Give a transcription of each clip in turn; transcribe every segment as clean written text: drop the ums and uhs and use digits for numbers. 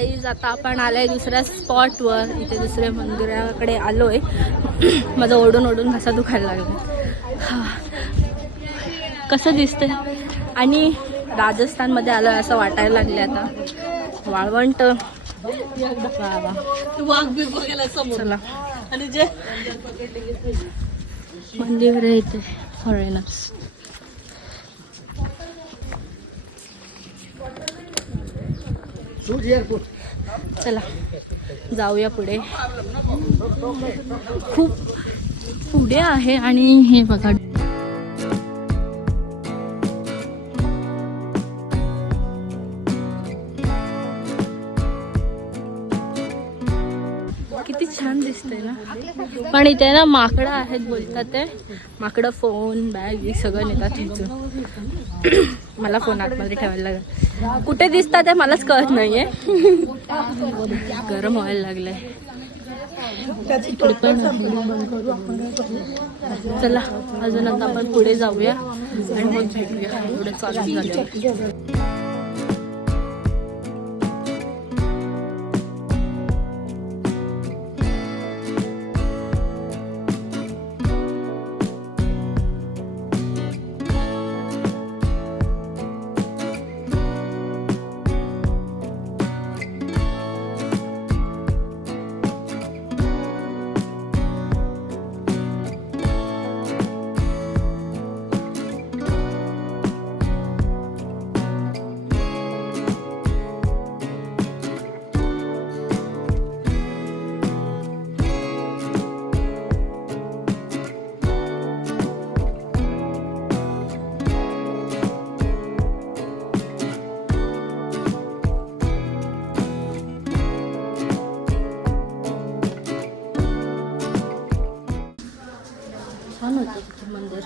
Guys आता आपण आलोय दुसऱ्या स्पॉटवर. इथे दुसऱ्या मंदिराकडे आलोय. माझं ओढून ओढून घसा दुखायला लागला. कसं दिसतंय आणि राजस्थानमध्ये आलोय असं वाटायला लागले आता. वाळवंट चला आणि जे मंदिर आहे इथे फॉरेनर्स. चला जाऊया पुढे. खूप पुढे आहे आणि हे बघा किती छान दिसतंय ना. पण इथे ना माकडं आहेत बोलतात ते. माकडं फोन बॅग हे सगळं नेतात तिथून. मला फोन आतमध्ये ठेवायला लागेल. कुठे दिसतात ते मलाच कळत नाहीये. गरम व्हायला लागलंय. चला अजून आता आपण पुढे जाऊया आणि मग भेटूया. एवढं चालू झालं. छान होतं मंदिर.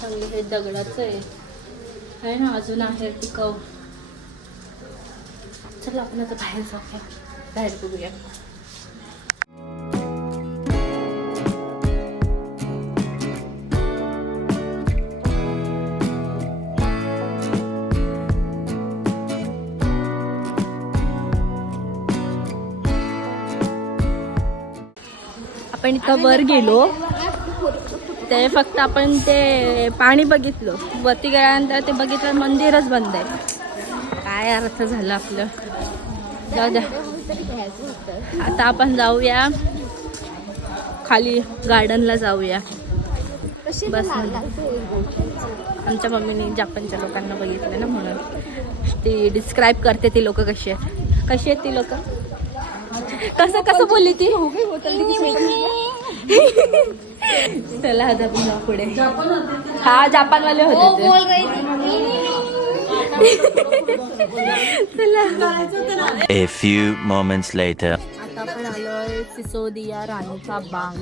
चांगले हे दगडाचं आहे ना. अजून आहे टिकाऊ. चला आपण आता बाहेर जाऊया. बाहेर बघूया. आपण इथं वर गेलो ते फक्त आपण ते पाणी बघितलं. वरती गेल्यानंतर ते बघितलं मंदिरच बंद आहे. काय अर्थ झाला आपलं. जाऊ द्या. आता आपण जाऊया खाली गार्डनला जाऊया. बस आमच्या मम्मीने जपानच्या लोकांना बघितलं ना म्हणून ती डिस्क्राईब करते. ती लोक कशी आहेत ती लोक. कसं कसं बोलली ती. चला आता पुन्हा पुढे. हा जपानवाले होते. A few moments later. आता आपण आलोय सिसोदिया राणीचा बाग.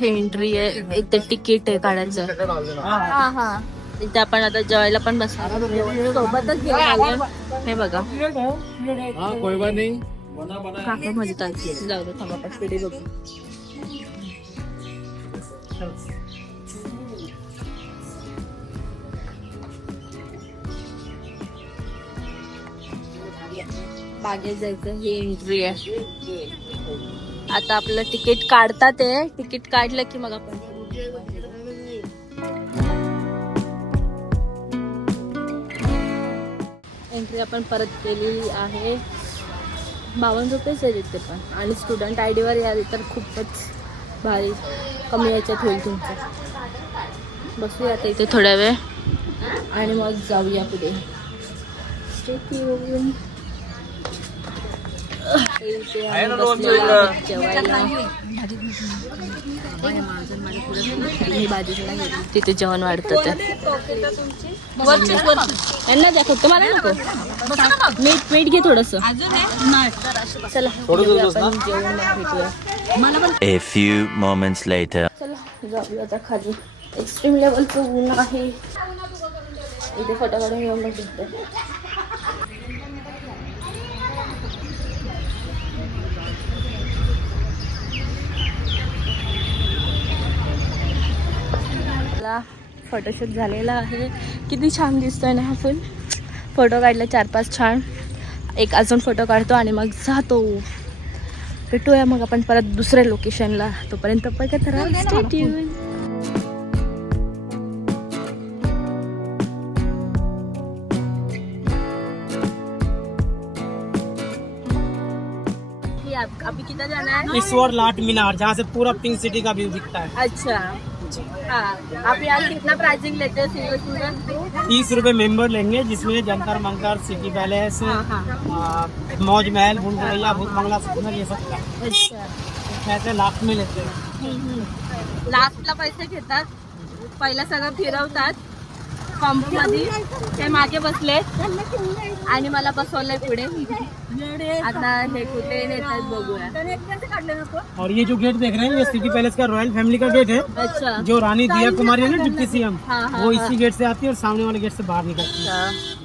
हे एंट्री आहे. इथे तिकीट आहे काढायचं. इथे आपण आता जेवायला पण बसणार. सोबतच घेऊन आलो. हे बघा काका म्हणतात. जाऊ दे थांबा आपण पिढी बघू. बागेत जायचं. ही एंट्री आहे. आता आपलं तिकीट काढतात. तिकीट काढलं की मग आपण एंट्री आपण परत केलेली आहे. 52 रुपयेच आहे तिथे पण. आणि स्टुडंट आय डीवर याल तर खूपच भारी कमी याच्यात होईल तुमचं. बसूया आता इथे थोड्या वेळ आणि मग जाऊया पुढे. जेवायला तिथे जेवण वाढतं. यांना द्या फक्त, मला नको. मीठ घे थोडस. चला आपण जेवण भेटूया. A few moments later. चला जाऊया आता खाली. एक्स्ट्रीम लेवलचं ऊन आहे इथे. फटाफट येऊन बघते. फोटोशूट झालेला आहे. किती छान दिसतोय ना हा फुल. फोटो काढले 4-5 छान. एक अजून फोटो काढतो आणि मग जातो. भेटूया मग आपण परत दुसऱ्या लोकेशनला. तोपर्यंत बघत राहा. Stay tune. अभी किधर जाना है? ईश्वर लाट मीनार, जहाँ से पूरा पिंक सिटी का व्यू दिखता है. अच्छा हाँ. आप यहाँ कितना प्राइसिंग लेते हो सिंगल स्टूडेंट? 30 रुपए मेंबर लेंगे, जिसमें जंतर मंतर, सिटी पैलेस, हाँ. मौज महल, भूल भुलैया, भूत बंगला, सपना, ये सब का अच्छा. ऐसे लाख में लेते हैं. लास्टला पैसे घेतात, पहिला सगळं फिरवतात कॉम्बोमध्ये. ते मागे बसले आणि मला बसवलंय पुढे. आता हे कुठे नेतात बघूया. और ये जो गेट देख रहे हैं, ये सिटी पैलेस का रॉयल फैमिली का गेट है. अच्छा. जो रानी दिया कुमारी है ना, डिप्टी सीएम, हाँ, हाँ, वो हाँ. इसी गेट से आती है और सामने वाले गेट से बाहर निकलती है.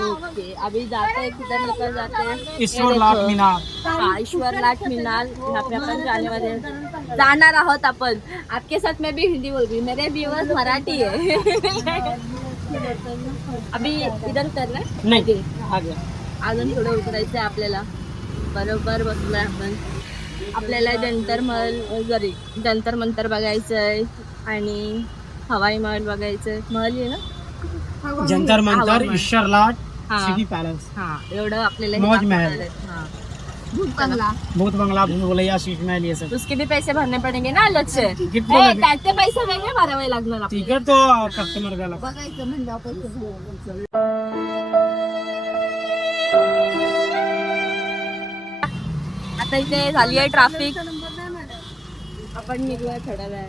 ओके. अभी जाते हैं, किधर निकल जाते हैं? ईश्वर लाट मीनार. हाँ, ईश्वर लाट मीनार. यहाँ पे अपन जाने वाले हैं. जाणार आहोत आपण. आपके साथ मैं भी हिंदी बोल रही हूँ, मेरे व्यूअर्स मराठी है. अभी इधर उतरना है? नहीं, आ गया. अजून थोडं उतरायचं आहे आपल्याला. बरोबर बसलोय आपण. आपल्याला जंतर मंतर बघायचं आहे आणि हवाई महल बघायचं आहे. महल आहे ना? जंतर मंतर, हवाई ईश्वर लाट, हाँ. सिटी पैलेस, हाँ, एवढं आपल्याला हे मौज दाखवणार महल. आहे. हाँ. भूत बंगला, भूल भुलैया, शीश महल, ये सब. उसके भी पैसे भरने पड़ेंगे ना अलग से. टिकट तो लगे. त्याचे पैसे वेगळे भरावे लागणार आपल्याला. टिकट तो कस्टमर का लगा. आता इथे झाली आहे ट्रॅफिक. आपण निघूया थोड्या वेळ.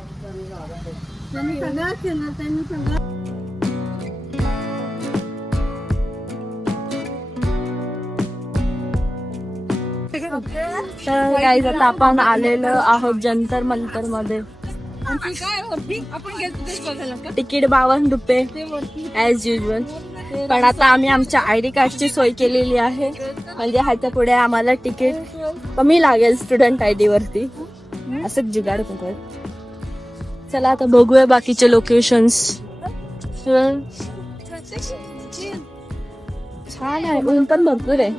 तर गाईज आता आपण आलेलो आहोत जंतर मंतर मध्ये. तिकीट 52 रुपये ॲज युजल. पण आता आम्ही आमच्या ID कार्डची सोय केलेली आहे, म्हणजे ह्याच्या पुढे आम्हाला तिकीट कमी लागेल स्टुडंट ID वरती. असं जुगाड करतोय. चला आता बघूया बाकीचे लोकेशन्स. छान आहे, ऊन पण भरपूर आहे.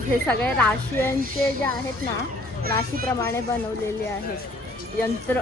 हे सगळे राशीयांचे जे आहेत ना, राशीप्रमाणे बनवलेले आहेत यंत्र.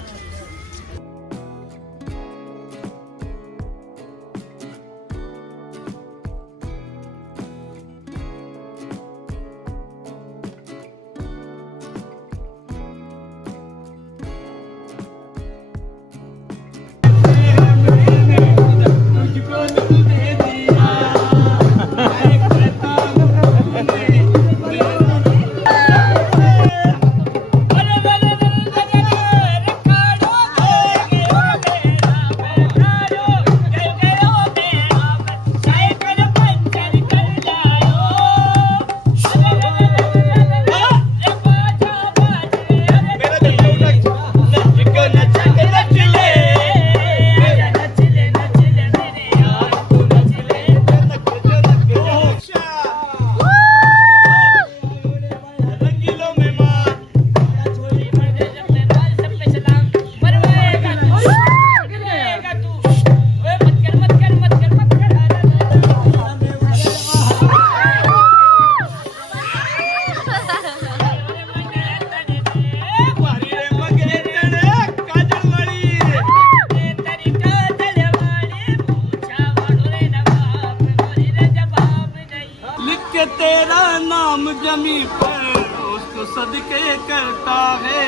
तेरा नाम जमी पर उसको सदके करता है,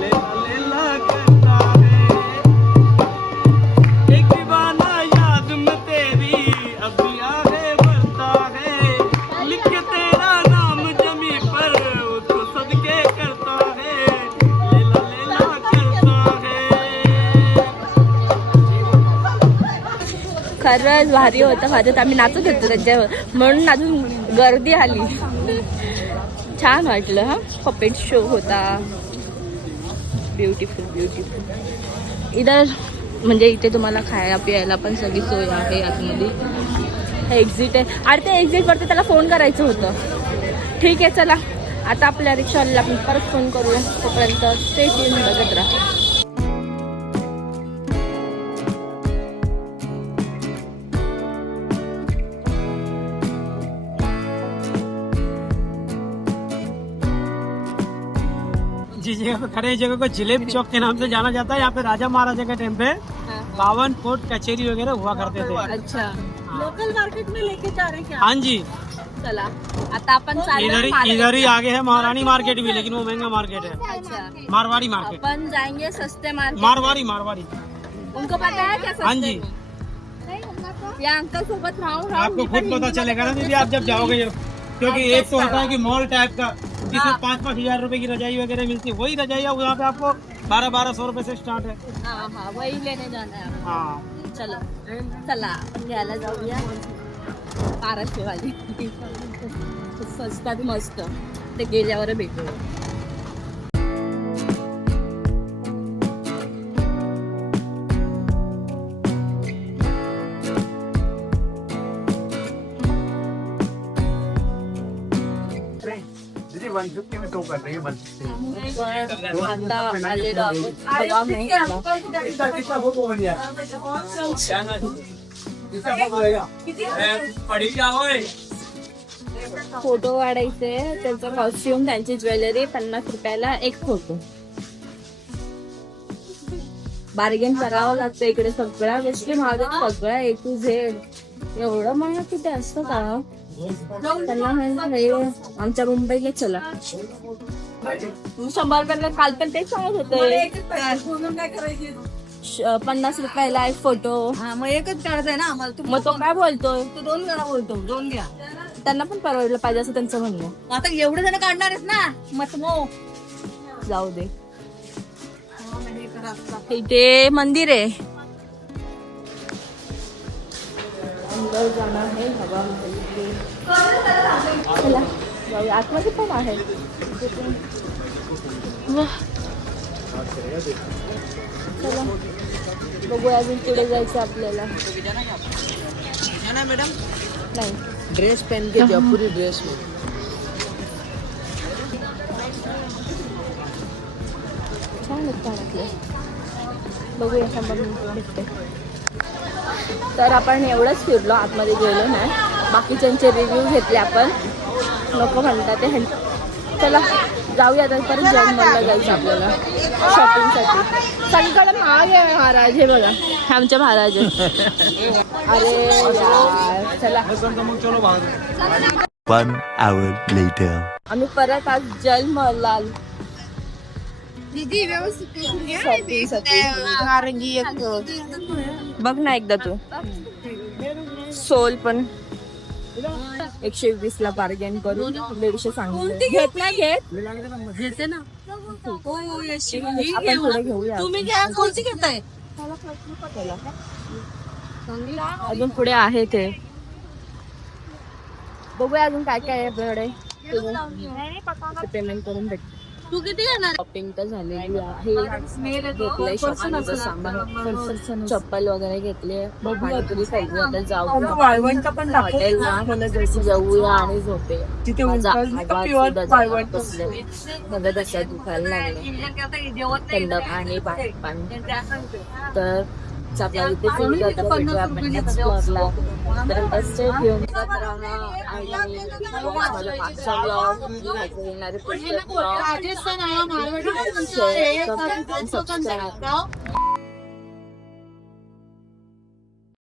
लेला करता है. एक दीवाना याद में तेरी अभी आगे बढ़ता है. लिख के तेरा नाम जमी पर उसको सदके करता है, लेला करता है. खरंच भारी होतं. भारी आम्ही नाचत होतो त्याच्यावर, म्हणून अजून गर्दी आली. छान वाटलं. हा, पपेट शो होता. Beautiful beautiful. इधर म्हणजे इथे तुम्हाला खायला पियायला पण सगळी सोय आहे आतमध्ये. हे एक्झिट आहे. अरे ते एक्झिटवरती त्याला फोन करायचं होतं. ठीक आहे चला, आता आपल्या रिक्षावाल्याला आपण परत फोन करूया. तोपर्यंत स्टे ट्यून बघत राहा. जिस जगह पे खड़े, इस जगह को जिलेबी चौक के नाम से जाना जाता है। यहाँ पे राजा महाराजा के टाइम पे 52 कोर्ट कचहरी वगैरह हुआ करते थे। अच्छा, लोकल मार्केट में लेके जा रहे हैं क्या? हाँ जी, चला आता आपण इधर ही आगे है महारानी मार्केट भी, लेकिन वो महंगा मार्केट है। अच्छा, मारवाड़ी मार्केट, अपन जाएंगे सस्ते मार्केट. मारवाड़ी। उनको पता है क्या सस्ते हाँ जी, में? या अंकल सोबत राहूं आपको खुद पता चलेगा ना दीदी, आप जब जाओगे। क्योंकि एक तो होता है कि मॉल टाइप का, जिसमें 5-5 हजार रुपए की रजाई वगैरह मिलती है, वही रजाई है यहाँ पे आपको 1200 रुपए से स्टार्ट है। हाँ वही लेने जाना है आपको. हाँ, चलो चला आपण घ्यायला जाऊया 1200 वाली. स्वस्तात मस्त, ते गेल्यावर भेटूया. दीदी 150 में तो कर रही है 150 आता आलेलो आहोत. बघा मी फोटो काढायचे, त्यांचा कॉस्ट्युम, त्यांची ज्वेलरी 50 रुपयाला एक फोटो. बार्गेन करावं लागतं इकडे. सगळ्या गोष्टी महाग आहेत, सगळ्या A to Z. एवढं महाग कुठे असतं का? त्यांना म्हणलं आमच्या मुंबईला चला. 100 रुपयाला काल पण तेच सांगत होते. 50 रुपयाला एक फोटो. हा मग एकच काढायचंय ना आम्हाला. मग तो काय बोलतोय? तू 2 वेळा बोलतो, 2 घ्या. त्यांना पण परवडलं पाहिजे असं त्यांचं म्हणणं. आता एवढे जण काढणार आहेत ना, मत मो जाऊ दे. इथे मंदिर आहे, अंदर जाणं आहे. हवा चला जाऊया. आतमध्ये पण आहे. वाह. चला बघूया अजून पुढे जायचं आपल्याला. मैडम नाही ड्रेस पहन के जयपुरी ड्रेस में. छान आहेत पाण्यातले. बघूया समोर भेटते. तर आपण एवढंच फिरलो, आतमध्ये गेलो नाही. बाकीच्यांचे रिव्ह्यू घेतले आपण. नको म्हणतात ते. चला जाऊया आता. परत जॉईन मॉलला जायचं आपल्याला शॉपिंगसाठी. सगळीकडे महाग आहे महाराज. हे बघा आमच्या महाराज आहे. अरे यार चला. 1 hour later. आम्ही परत आज जॉईन मॉलला आलो दीदी व्यवस्थित शॉपिंगसाठी. नारंगी एक बघ ना एकदा तू. सोल पण 120 ला बार्गेन करून 150 सांगितलं. घेत नाही घेत. घेते ना. आपण पुढे घेऊया. तुम्ही घ्या, कोणती घेताय? चला. अजून पुढे आहे ते. बघूया अजून काय काय आहे आपल्याकडे. पेमेंट करून भेटतो. तू किती घेणार? शॉपिंग तर झालेली आहे. घेतलंय शॉपिंगचं सामान, चप्पल वगैरे घेतले. काहीतरी खायचं आता जाऊ. हॉटेलला जाऊया आणि झोपे. माझा दशा दुखायला लागले. थंड पाणी पाणी. तर आपल्या इथे भेटूया आपण नेक्स्ट ब्लॉगला. तर बस घेऊन आणि माझा मागचा ब्लॉग, येणारे पुढचे ब्लॉग, शेअर, सबस्क्राईब